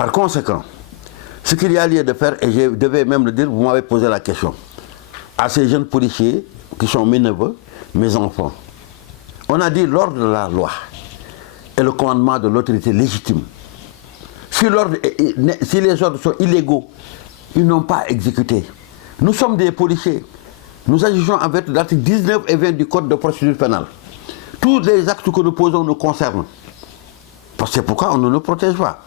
Par conséquent, ce qu'il y a lieu de faire, et je devais même le dire, vous m'avez posé la question, à ces jeunes policiers qui sont mes neveux, mes enfants, on a dit l'ordre de la loi et le commandement de l'autorité légitime. Si les ordres sont illégaux, ils n'ont pas exécuté. Nous sommes des policiers. Nous agissons en vertu de l'article 19 et 20 du Code de procédure pénale. Tous les actes que nous posons nous concernent. C'est pourquoi on ne nous protège pas.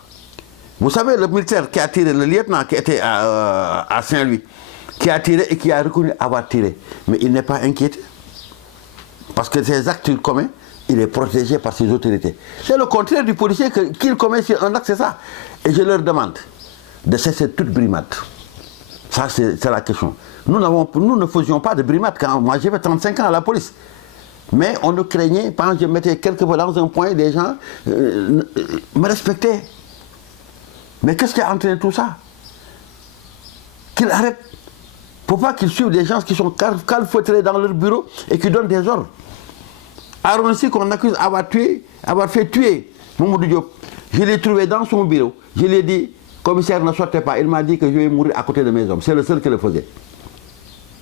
Vous savez, le militaire qui a tiré, le lieutenant qui était à Saint-Louis, qui a tiré et qui a reconnu avoir tiré, mais il n'est pas inquiété. Parce que ces actes qu'il commet, il est protégé par ses autorités. C'est le contraire du policier qu'il commet sur un acte, c'est ça. Et je leur demande de cesser toute brimade. Ça, c'est la question. Nous ne faisions pas de brimade quand moi j'ai fait 35 ans à la police. Mais on ne craignait, quand je mettais quelque peu dans un point, les gens me respectaient. Mais qu'est-ce qui a entraîné tout ça? Qu'ils arrêtent. Il ne faut pas qu'ils suivent des gens qui sont calfeutrés dans leur bureau et qui donnent des ordres. Aaron aussi qu'on accuse avoir fait tuer Mamadou Diop. Je l'ai trouvé dans son bureau. Je lui ai dit, commissaire, ne sortez pas. Il m'a dit que je vais mourir à côté de mes hommes. C'est le seul qui le faisait.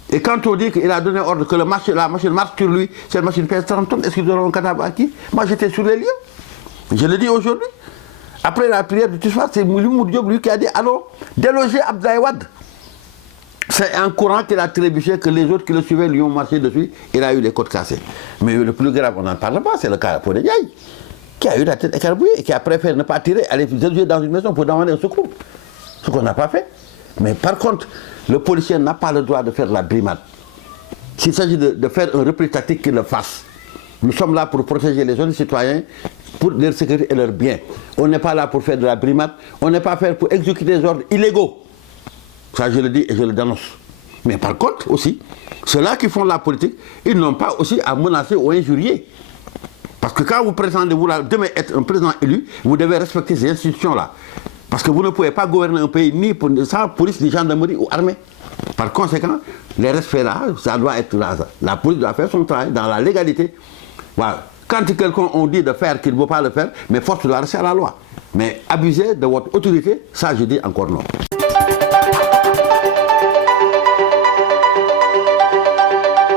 Et quand on dit qu'il a donné ordre que la machine marche sur lui, cette machine pèse 30 tonnes, est-ce qu'ils auront un cadavre à qui? Moi j'étais sur les lieux. Je le dis aujourd'hui. Après la prière du soir, c'est Mamadou Diop lui qui a dit, allons déloger Abdoulaye Wade. C'est un courant qu'il a trébuché, que les autres qui le suivaient lui ont marché dessus, il a eu les côtes cassées. Mais le plus grave, on n'en parle pas, c'est le cas de Ndiaye, qui a eu la tête écarbouillée et qui a préféré ne pas tirer, aller se réfugier dans une maison pour demander un secours. Ce qu'on n'a pas fait. Mais par contre, le policier n'a pas le droit de faire la brimade. S'il s'agit de faire un repli tactique, qu'il le fasse. Nous sommes là pour protéger les jeunes citoyens, pour leur sécurité et leurs biens. On n'est pas là pour faire de la brimade, on n'est pas fait pour exécuter des ordres illégaux. Ça, je le dis et je le dénonce. Mais par contre, aussi, ceux-là qui font la politique, ils n'ont pas aussi à menacer ou injurier. Parce que quand vous prétendez demain être un président élu, vous devez respecter ces institutions-là. Parce que vous ne pouvez pas gouverner un pays ni sans police, ni gendarmerie ou armée. Par conséquent, les respects là, ça doit être là. La police doit faire son travail dans la légalité. Voilà. Quand quelqu'un on dit de faire qu'il ne veut pas le faire, mais force doit rester à la loi. Mais abuser de votre autorité, ça je dis encore non.